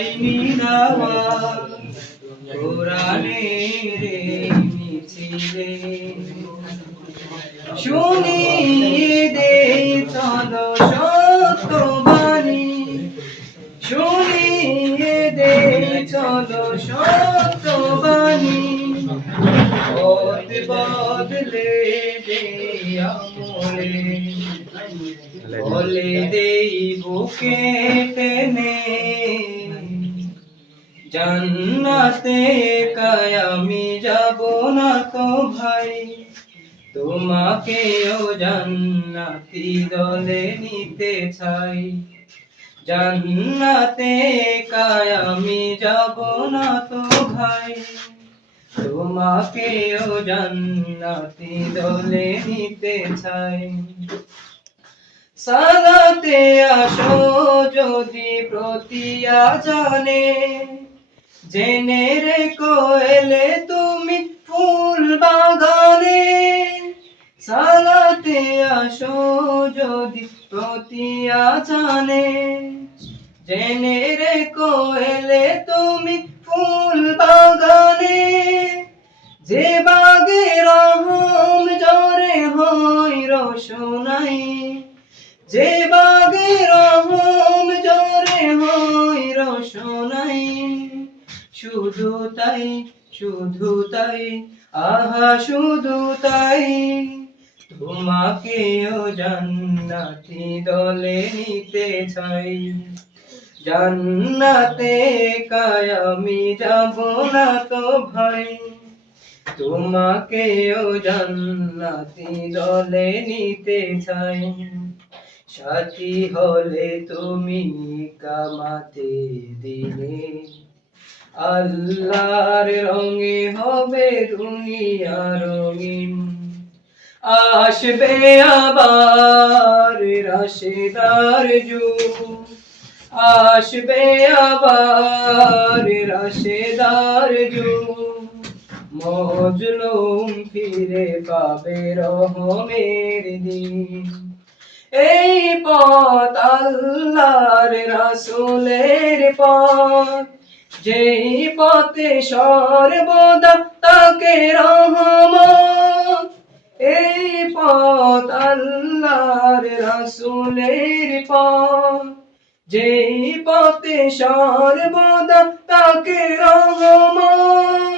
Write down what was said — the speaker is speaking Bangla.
পাইনি দাওয়া এই মিছিলে শুনিয়ে দে চলো সত্য বাণী শুনিয়ে দে চলো সত্য বাণী বদলে দে বলে দেই বুকে টেনে। জান্নাতে কায় আমি যাব না তো ভাই? তোমাকেও জান্নাতি দলে নিতে চাই। জান্নাতে কায় আমি যাব না তো ভাই? তোমাকেও জান্নাতি দলে নিতে চাই। সালাতে আসো যদি প্রতিয়া জানে জেনে রেখো এলে তুমি ফুল বাগানে। সালাতে আসো যদি প্রতিয়া জানে জেনে রেখো এলে তুমি ফুল বাগানে। যে বাগে রহম জরে হয় রসনাই যে বাগে রহম জরে হয় রসনাই শুধু তাই শুধু তাই, আহা, শুধু তাই। তোমাকেও জান্নাতি দলে নিতে চাই। জান্নাতে কায় আমি যাব না তো ভাই। তোমাকেও জান্নাতি দলে নিতে চাই। সাথী হলে তুমি কামাতে দিনে আল্লাহর রঙে হবে দুনিয়া রঙিন। আসবে আবার রাশেদার যুগ। আসবে আবার রাশেদার যুগ। মজলুম ফিরে পাবে রহমের দিন। এই পথ আল্লাহর রাসূলের পথ। যেই পথে সর্বদা তাকে রহম, এই পথ আল্লাহর রাসুলের পথ। যেই পথে সর্বদা তাকে রহমত